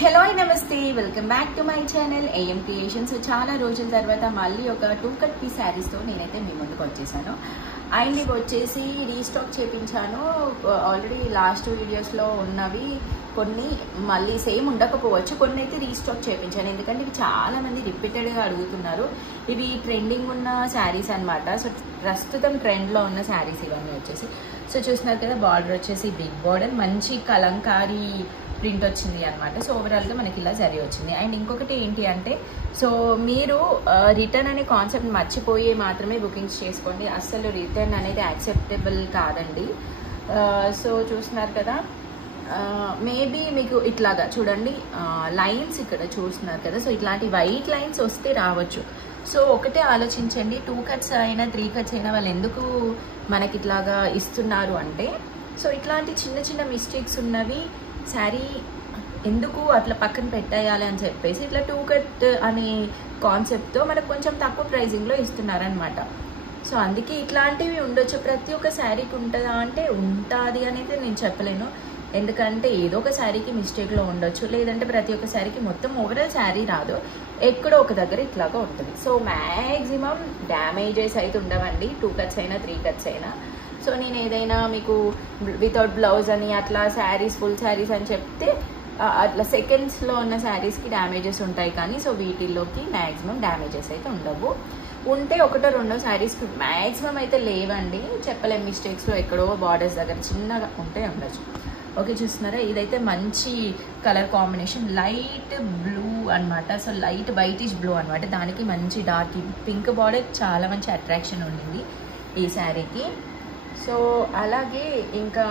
Hello నమస్తే, welcome back to my channel AM creations. చాలా రోజుల తర్వాత మళ్ళీ ఒక 2 కట్ పీస్ శారీస్తో నేనైతే మీ ముందుకు వచ్చేసాను. అండ్ ఇవి వచ్చేసి రీస్టాక్ చేయించాను. ఆల్రెడీ లాస్ట్ వీడియోస్లో ఉన్నవి కొన్ని మళ్ళీ సేమ్ ఉండకపోవచ్చు, కొన్ని అయితే రీస్టాక్ చేయించాను. ఎందుకంటే ఇవి చాలామంది రిపీటెడ్గా అడుగుతున్నారు. ఇవి ట్రెండింగ్ ఉన్న శారీస్ అనమాట. సో ప్రస్తుతం ట్రెండ్లో ఉన్న శారీస్ ఇవన్నీ వచ్చేసి. సో చూస్తున్నారు కదా, బార్డర్ వచ్చేసి బిగ్ బార్డర్, మంచి కలంకారీ ప్రింట్ వచ్చింది అనమాట. సో ఓవరాల్గా మనకి ఇలా జరి వచ్చింది. అండ్ ఇంకొకటి ఏంటి అంటే, సో మీరు రిటర్న్ అనే కాన్సెప్ట్ మర్చిపోయి మాత్రమే బుకింగ్స్ చేసుకోండి. అస్సలు రిటర్న్ అనేది యాక్సెప్టబుల్ కాదండి. సో చూస్తున్నారు కదా, మేబీ మీకు ఇట్లాగా చూడండి లైన్స్ ఇక్కడ చూస్తున్నారు కదా. సో ఇట్లాంటి వైట్ లైన్స్ వస్తే రావచ్చు. సో ఒకటే ఆలోచించండి, 2 కట్స్ అయినా 3 కట్స్ అయినా వాళ్ళు ఎందుకు మనకి ఇట్లాగా ఇస్తున్నారు అంటే, సో ఇట్లాంటి చిన్న చిన్న మిస్టేక్స్ ఉన్నవి శారీ ఎందుకు అట్లా పక్కన పెట్టేయాలి అని చెప్పేసి ఇట్లా 2 కట్ అనే కాన్సెప్ట్తో మనకు కొంచెం తక్కువ ప్రైజింగ్లో ఇస్తున్నారనమాట. సో అందుకే ఇట్లాంటివి ఉండొచ్చు. ప్రతి ఒక్క శారీకి ఉంటుందా అంటే ఉంటుంది అనేది నేను చెప్పలేను. ఎందుకంటే ఏదో ఒక శారీకి మిస్టేక్లో ఉండొచ్చు, లేదంటే ప్రతి ఒక్క శారీకి మొత్తం ఓవరాల్ శారీ రాదు, ఎక్కడో ఒక దగ్గర ఇట్లాగా ఉంటుంది. సో మ్యాక్సిమం డ్యామేజెస్ అయితే ఉండవండి, 2 కట్స్ అయినా 3 కట్స్ అయినా. సో నేను ఏదైనా మీకు వితౌట్ బ్లౌజ్ అని అట్లా శారీస్ ఫుల్ శారీస్ అని చెప్తే అట్లా సెకండ్స్లో ఉన్న శారీస్కి డ్యామేజెస్ ఉంటాయి, కానీ సో వీటిల్లోకి మ్యాక్సిమం డ్యామేజెస్ అయితే ఉండవు. ఉంటే 1-2 శారీస్కి మ్యాక్సిమం అయితే లేవండి, చెప్పలేం. మిస్టేక్స్లో ఎక్కడో బార్డర్స్ దగ్గర చిన్నగా ఉంటే ఉండొచ్చు. ఓకే, చూస్తున్నారా, ఇదైతే మంచి కలర్ కాంబినేషన్, లైట్ బ్లూ అనమాట. సో లైట్ వైటిష్ బ్లూ అనమాట, దానికి మంచి డార్క్ పింక్ బార్డర్, చాలా మంచి అట్రాక్షన్ ఉండింది ఈ శారీకి. సో అలాగే ఇంకా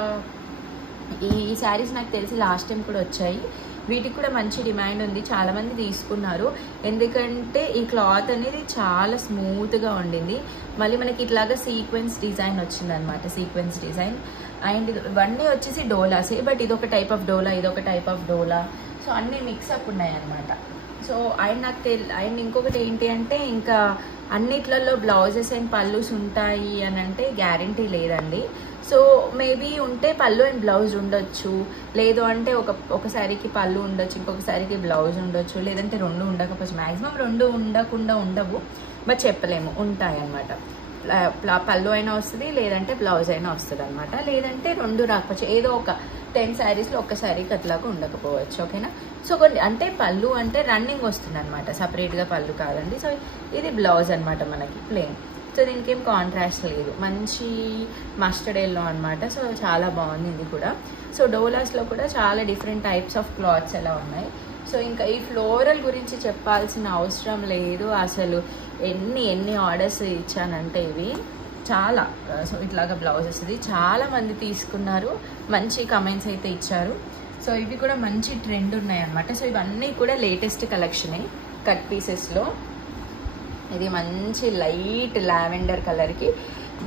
ఈ శారీస్ నాకు తెలిసి లాస్ట్ టైం కూడా వచ్చాయి. వీటికి కూడా మంచి డిమాండ్ ఉంది, చాలామంది తీసుకున్నారు. ఎందుకంటే ఈ క్లాత్ అనేది చాలా స్మూత్గా ఉండింది. మళ్ళీ మనకి ఇట్లాగా సీక్వెన్స్ డిజైన్ వచ్చిందనమాట, సీక్వెన్స్ డిజైన్. అండ్ ఇవన్నీ వచ్చేసి డోలాసే, బట్ ఇదొక టైప్ ఆఫ్ డోలా, ఇదొక టైప్ ఆఫ్ డోలా. సో అన్నీ మిక్సప్ ఉన్నాయి అనమాట. సో అండ్ ఇంకొకటి ఏంటి అంటే, ఇంకా అన్నిట్లలో బ్లౌజెస్ అండ్ పళ్ళుస్ ఉంటాయి అని అంటే గ్యారంటీ లేదండి. సో మేబీ ఉంటే పళ్ళు అండ్ బ్లౌజ్ ఉండొచ్చు, లేదు అంటే ఒక శారీకి పళ్ళు ఉండొచ్చు, ఇంకొక శారీకి బ్లౌజ్ ఉండొచ్చు, లేదంటే 2 ఉండకపోవచ్చు. మ్యాక్సిమం 2 ఉండకుండా ఉండవు, బట్ చెప్పలేము, ఉంటాయి అన్నమాట. పళ్ళు అయినా వస్తుంది, లేదంటే బ్లౌజ్ అయినా వస్తుంది అనమాట. లేదంటే 2 రాకపోవచ్చు, ఏదో ఒక 10 శారీస్లో ఒక్క శారీకి అట్లాగా ఉండకపోవచ్చు. ఓకేనా. సో కొన్ని అంటే పళ్ళు అంటే రన్నింగ్ వస్తుంది అనమాట, సపరేట్గా పళ్ళు కాదండి. సో ఇది బ్లౌజ్ అనమాట మనకి ప్లెయిన్. సో దీనికి ఏం కాంట్రాస్ట్ లేదు, మంచి మస్టర్డ్ ఎల్లో అనమాట. సో చాలా బాగుంది ఇది కూడా. సో డోలాస్లో కూడా చాలా డిఫరెంట్ టైప్స్ ఆఫ్ క్లాత్స్ ఎలా ఉన్నాయి. సో ఇంకా ఈ ఫ్లోరల్ గురించి చెప్పాల్సిన అవసరం లేదు అసలు. ఎన్ని ఆర్డర్స్ ఇచ్చానంటే ఇవి చాలా. సో ఇట్లాగా బ్లౌజెస్ ఇది చాలామంది తీసుకున్నారు, మంచి కమెంట్స్ అయితే ఇచ్చారు. సో ఇవి కూడా మంచి ట్రెండ్ ఉన్నాయి అనమాట. సో ఇవన్నీ కూడా లేటెస్ట్ కలెక్షనే కట్ పీసెస్లో. ఇది మంచి లైట్ లావెండర్ కలర్కి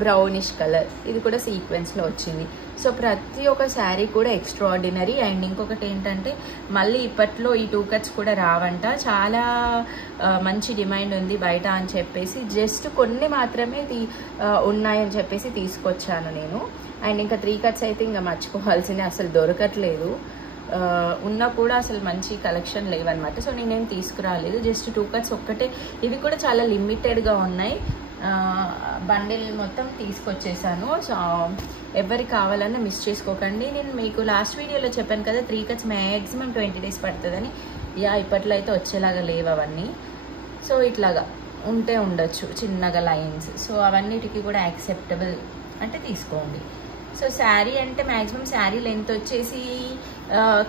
బ్రౌనిష్ కలర్, ఇది కూడా సీక్వెన్స్లో వచ్చింది. సో ప్రతి ఒక్క శారీ కూడా ఎక్స్ట్రాఆర్డినరీ. అండ్ ఇంకొకటి ఏంటంటే, మళ్ళీ ఇప్పట్లో ఈ 2 కట్స్ కూడా రావంట, చాలా మంచి డిమాండ్ ఉంది బయట అని చెప్పేసి జస్ట్ కొన్ని మాత్రమే ఉన్నాయని చెప్పేసి తీసుకొచ్చాను నేను. అండ్ ఇంకా 3 కట్స్ అయితే ఇంకా మర్చిపోవాల్సిందే, అసలు దొరకట్లేదు. ఉన్నా కూడా అసలు మంచి కలెక్షన్ లేవన్నమాట. సో నేనేం తీసుకురాలేదు, జస్ట్ 2 కట్స్ ఒక్కటే. ఇవి కూడా చాలా లిమిటెడ్గా ఉన్నాయి, బండిల్ మొత్తం తీసుకొచ్చేసాను. సో ఎవరికి కావాలన్నా మిస్ చేసుకోకండి. నేను మీకు లాస్ట్ వీడియోలో చెప్పాను కదా, 3 కట్స్ మ్యాక్సిమం 20 days పడుతుందని. ఇప్పట్లో అయితే వచ్చేలాగా లేవు అవన్నీ. సో ఇట్లాగా ఉంటే ఉండొచ్చు చిన్నగా లైన్స్. సో అవన్నిటికీ కూడా యాక్సెప్టబుల్ అంటే తీసుకోండి. సో శారీ అంటే మ్యాక్సిమం శారీ లెంత్ వచ్చేసి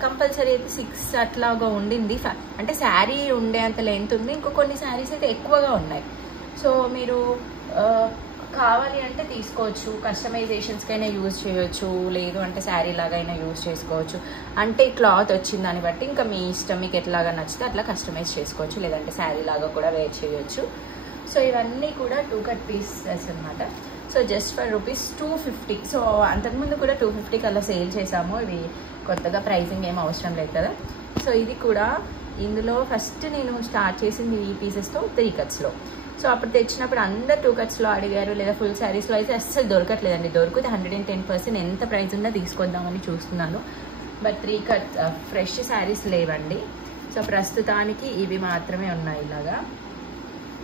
కంపల్సరీ అయితే 6 అట్లాగా ఉండింది. అంటే శారీ ఉండే అంత లెంత్ ఉంది. ఇంకో కొన్ని శారీస్ అయితే ఎక్కువగా ఉన్నాయి. సో మీరు కావాలి అంటే తీసుకోవచ్చు, కస్టమైజేషన్స్కైనా యూజ్ చేయవచ్చు, లేదు అంటే శారీ లాగైనా యూజ్ చేసుకోవచ్చు. అంటే క్లాత్ వచ్చిన దాన్ని బట్టి ఇంకా మీ ఇష్టం, మీకు ఎట్లాగా నచ్చితే అట్లా కస్టమైజ్ చేసుకోవచ్చు, లేదంటే శారీ లాగా కూడా వేర్ చేయొచ్చు. సో ఇవన్నీ కూడా 2 కట్ పీసెస్ అనమాట. So just for ₹250. సో అంతకుముందు కూడా 250 అలా సేల్ చేసాము. ఇవి కొత్తగా ప్రైజింగ్ ఏం అవసరం లేదు కదా. సో ఇది కూడా ఇందులో ఫస్ట్ నేను స్టార్ట్ చేసింది ఈ పీసెస్తో 3 కట్స్లో. సో అప్పుడు తెచ్చినప్పుడు అందరు 2 కట్స్లో అడిగారు, లేదా ఫుల్ శారీస్లో అయితే అస్సలు దొరకట్లేదండి. దొరికితే 110% ఎంత ప్రైస్ ఉన్నా తీసుకొద్దామని చూస్తున్నాను. బట్ 3 కట్ ఫ్రెష్ శారీస్ లేవండి. సో ప్రస్తుతానికి ఇవి మాత్రమే ఉన్నాయి ఇలాగా.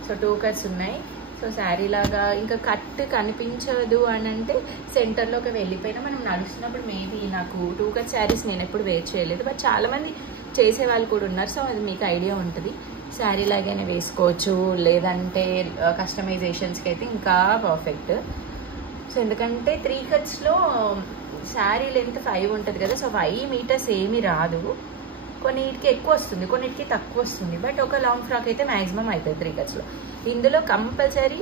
సో 2 కట్స్ ఉన్నాయి. సో శారీ లాగా ఇంకా కట్ కనిపించదు అని అంటే సెంటర్లోకి వెళ్ళిపోయినా మనం నడుస్తున్నప్పుడు మేబీ నాకు 2 కట్ శారీస్ నేను ఎప్పుడు వేర్ చేయలేదు, బట్ చాలామంది చేసే వాళ్ళు కూడా ఉన్నారు. సో అది మీకు ఐడియా ఉంటుంది. శారీ లాగానే వేసుకోవచ్చు, లేదంటే కస్టమైజేషన్స్కి అయితే ఇంకా పర్ఫెక్ట్. సో ఎందుకంటే 3 కట్స్లో శారీ లెంత్ 5 ఉంటుంది కదా, సో 5 మీటర్స్ ఏమీ రాదు. కొన్నిటికి ఎక్కువ వస్తుంది, కొన్నిటికి తక్కువ వస్తుంది. బట్ ఒక లాంగ్ ఫ్రాక్ అయితే మ్యాక్సిమం అవుతుంది 3 కట్స్లో. ఇందులో కంపల్సరీ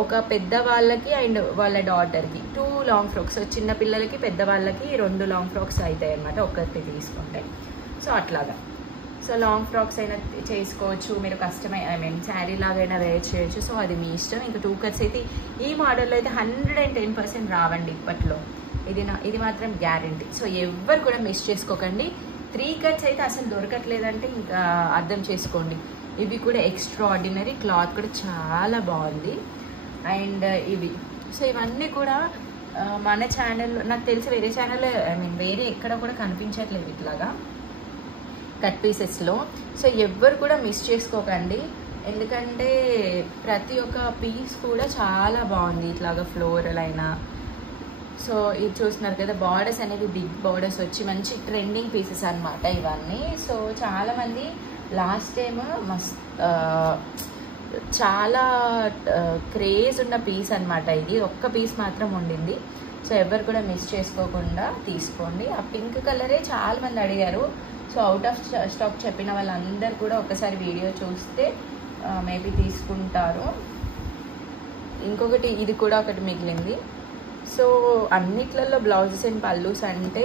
ఒక పెద్దవాళ్ళకి అండ్ వాళ్ళ డాటర్కి 2 లాంగ్ ఫ్రాక్స్, చిన్న పిల్లలకి పెద్దవాళ్ళకి 2 లాంగ్ ఫ్రాక్స్ అవుతాయి అన్నమాట ఒక్కటి తీసుకుంటే. సో అట్లాగా. సో లాంగ్ ఫ్రాక్స్ అయినా చేసుకోవచ్చు మీరు, శారీ లాగైనా వేర్ చేయొచ్చు. సో అది మీ ఇష్టం. ఇంకా 2 కట్స్ అయితే ఈ మోడల్లో అయితే 110% రావండి ఇప్పట్లో. ఇది మాత్రం గ్యారంటీ. సో ఎవ్వరు కూడా మిస్ చేసుకోకండి. 3 కట్స్ అయితే అసలు దొరకట్లేదంటే ఇంకా అర్థం చేసుకోండి. ఇవి కూడా ఎక్స్ట్రా ఆర్డినరీ, క్లాత్ కూడా చాలా బాగుంది. అండ్ ఇవి సో ఇవన్నీ కూడా మన ఛానల్లో నాకు తెలిసి వేరే ఛానల్లో వేరే ఎక్కడ కూడా కనిపించట్లేదు ఇట్లాగా కట్ పీసెస్లో. సో ఎవ్వరు కూడా మిస్ చేసుకోకండి, ఎందుకంటే ప్రతి ఒక్క పీస్ కూడా చాలా బాగుంది. ఇట్లాగా ఫ్లోరల్ అయినా. సో ఇది చూస్తున్నారు కదా, బార్డర్స్ అనేవి బిగ్ బార్డర్స్ వచ్చి మంచి ట్రెండింగ్ పీసెస్ అనమాట ఇవన్నీ. సో చాలామంది లాస్ట్ టైం చాలా క్రేజ్ ఉన్న పీస్ అనమాట ఇది. ఒక్క పీస్ మాత్రం ఉండింది. సో ఎవరు కూడా మిస్ చేసుకోకుండా తీసుకోండి. ఆ పింక్ కలరే చాలామంది అడిగారు. సో అవుట్ ఆఫ్ స్టాక్ చెప్పిన వాళ్ళందరూ కూడా ఒకసారి వీడియో చూస్తే మేబీ తీసుకుంటారు. ఇంకొకటి ఇది కూడా ఒకటి మిగిలింది. సో అన్నిట్లలో బ్లౌజెస్ అండ్ పల్లూస్ అంటే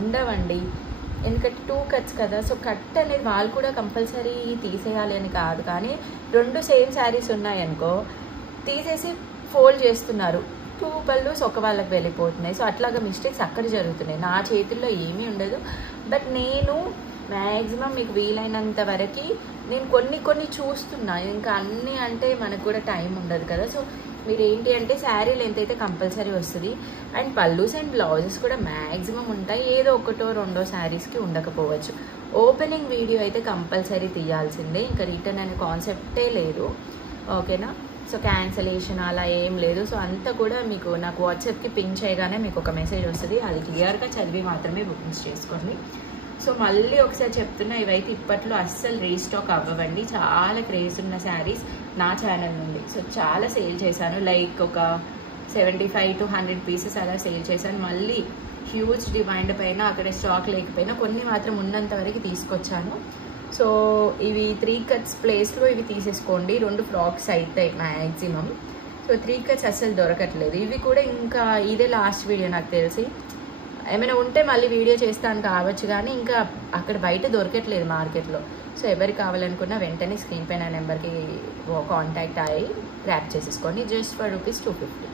ఉండవండి, ఎందుకంటే 2 కట్స్ కదా. సో కట్ అనేది వాళ్ళు కూడా కంపల్సరీ తీసేయాలి అని కాదు, కానీ 2 సేమ్ శారీస్ ఉన్నాయనుకో తీసేసి ఫోల్డ్ చేస్తున్నారు, 2 పల్లూస్ ఒక వాళ్ళకి వెళ్ళిపోతున్నాయి. సో అట్లాగా మిస్టేక్స్ అక్కడ జరుగుతున్నాయి. నా చేతుల్లో ఏమీ ఉండదు, బట్ నేను మ్యాక్సిమం మీకు వీలైనంత వరకు నేను కొన్ని చూస్తున్నా. ఇంకా అన్నీ అంటే మనకు కూడా టైం ఉండదు కదా. సో మీరు ఏంటి అంటే శారీ లెంత్ అయితే కంపల్సరీ వస్తుంది, అండ్ పల్లూస్ అండ్ బ్లౌజెస్ కూడా మ్యాక్సిమం ఉంటాయి. ఏదో 1 or 2 శారీస్కి ఉండకపోవచ్చు. ఓపెనింగ్ వీడియో అయితే కంపల్సరీ తీయాల్సిందే, ఇంకా రిటర్న్ అనే కాన్సెప్టే లేదు, ఓకేనా. సో క్యాన్సలేషన్ అలా ఏం లేదు. సో అంతా కూడా మీకు నాకు వాట్సాప్కి పింక్ చేయగానే మీకు ఒక మెసేజ్ వస్తుంది, అది క్లియర్గా చదివి మాత్రమే బుకింగ్స్ చేసుకోండి. సో మళ్ళీ ఒకసారి చెప్తున్నా, ఇవైతే ఇప్పట్లో అస్సలు రీస్టాక్ అవ్వవండి. చాలా క్రేజ్ ఉన్న శారీస్ నా ఛానల్ నుండి సో చాలా సేల్ చేశాను, లైక్ ఒక 75 to 100 పీసెస్ అలా సేల్ చేశాను. మళ్ళీ హ్యూజ్ డిమాండ్ పైన అక్కడ స్టాక్ లేకపోయినా కొన్ని మాత్రం ఉన్నంత వరకు తీసుకొచ్చాను. సో ఇవి 3 కట్స్ ప్లేస్లో ఇవి తీసేసుకోండి. 2 ఫ్రాక్స్ అవుతాయి మ్యాక్సిమం. సో 3 కట్స్ అస్సలు దొరకట్లేదు. ఇవి కూడా ఇంకా ఇదే లాస్ట్ వీడియో నాకు తెలిసి. ఏమైనా ఉంటే మళ్ళీ వీడియో చేస్తాను కావచ్చు, కానీ ఇంకా అక్కడ బయట దొరకట్లేదు మార్కెట్లో. సో ఎవరికి కావాలనుకున్నా వెంటనే స్క్రీన్ పైన నెంబర్కి కాంటాక్ట్ అయ్యి గ్రాప్ చేసేసుకోండి. Just for ₹250.